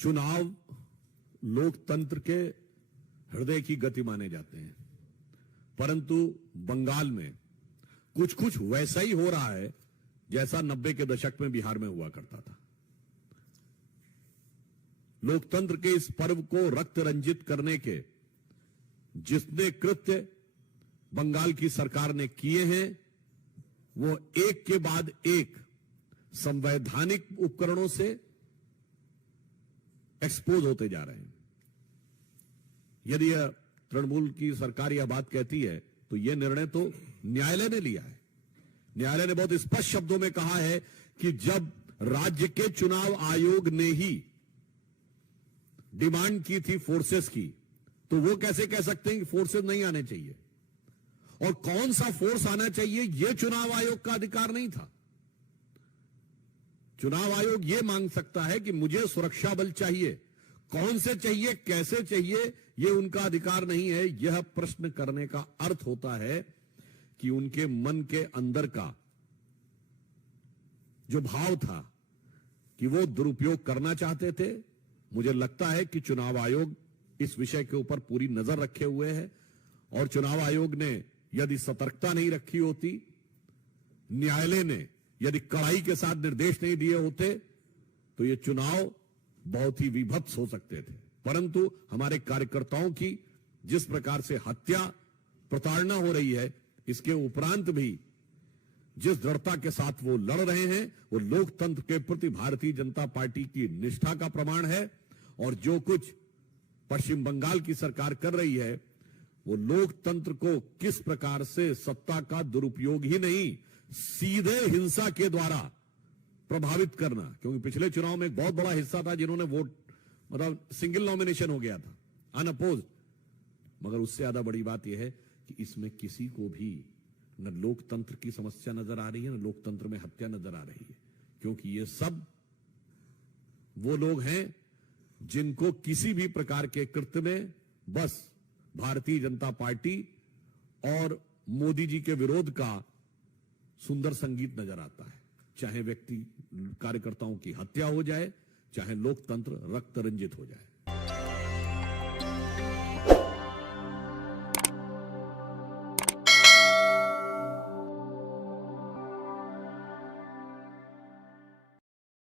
चुनाव लोकतंत्र के हृदय की गति माने जाते हैं, परंतु बंगाल में कुछ कुछ वैसा ही हो रहा है जैसा 90 के दशक में बिहार में हुआ करता था। लोकतंत्र के इस पर्व को रक्त रंजित करने के जितने कृत्य बंगाल की सरकार ने किए हैं, वो एक के बाद एक संवैधानिक उपकरणों से एक्सपोज होते जा रहे हैं। यदि तृणमूल की सरकार यह बात कहती है तो यह निर्णय तो न्यायालय ने लिया है। न्यायालय ने बहुत स्पष्ट शब्दों में कहा है कि जब राज्य के चुनाव आयोग ने ही डिमांड की थी फोर्सेस की, तो वो कैसे कह सकते हैं कि फोर्सेस नहीं आने चाहिए, और कौन सा फोर्स आना चाहिए यह चुनाव आयोग का अधिकार नहीं था। चुनाव आयोग यह मांग सकता है कि मुझे सुरक्षा बल चाहिए, कौन से चाहिए, कैसे चाहिए, यह उनका अधिकार नहीं है। यह प्रश्न करने का अर्थ होता है कि उनके मन के अंदर का जो भाव था कि वो दुरुपयोग करना चाहते थे। मुझे लगता है कि चुनाव आयोग इस विषय के ऊपर पूरी नजर रखे हुए है, और चुनाव आयोग ने यदि सतर्कता नहीं रखी होती, न्यायालय ने यदि कड़ाई के साथ निर्देश नहीं दिए होते, तो ये चुनाव बहुत ही विभत्स हो सकते थे। परंतु हमारे कार्यकर्ताओं की जिस प्रकार से हत्या, प्रताड़ना हो रही है, इसके उपरांत भी जिस दृढ़ता के साथ वो लड़ रहे हैं, वो लोकतंत्र के प्रति भारतीय जनता पार्टी की निष्ठा का प्रमाण है। और जो कुछ पश्चिम बंगाल की सरकार कर रही है, वो लोकतंत्र को किस प्रकार से सत्ता का दुरुपयोग ही नहीं, सीधे हिंसा के द्वारा प्रभावित करना। क्योंकि पिछले चुनाव में एक बहुत बड़ा हिस्सा था जिन्होंने वोट, मतलब सिंगल नॉमिनेशन हो गया था, अनअपोज्ड। मगर उससे ज्यादा बड़ी बात यह है कि इसमें किसी को भी न लोकतंत्र की समस्या नजर आ रही है, न लोकतंत्र में हत्या नजर आ रही है। क्योंकि ये सब वो लोग हैं जिनको किसी भी प्रकार के कृत्य में बस भारतीय जनता पार्टी और मोदी जी के विरोध का सुंदर संगीत नजर आता है। चाहे व्यक्ति कार्यकर्ताओं की हत्या हो जाए, चाहे लोकतंत्र रक्त रंजित हो जाए।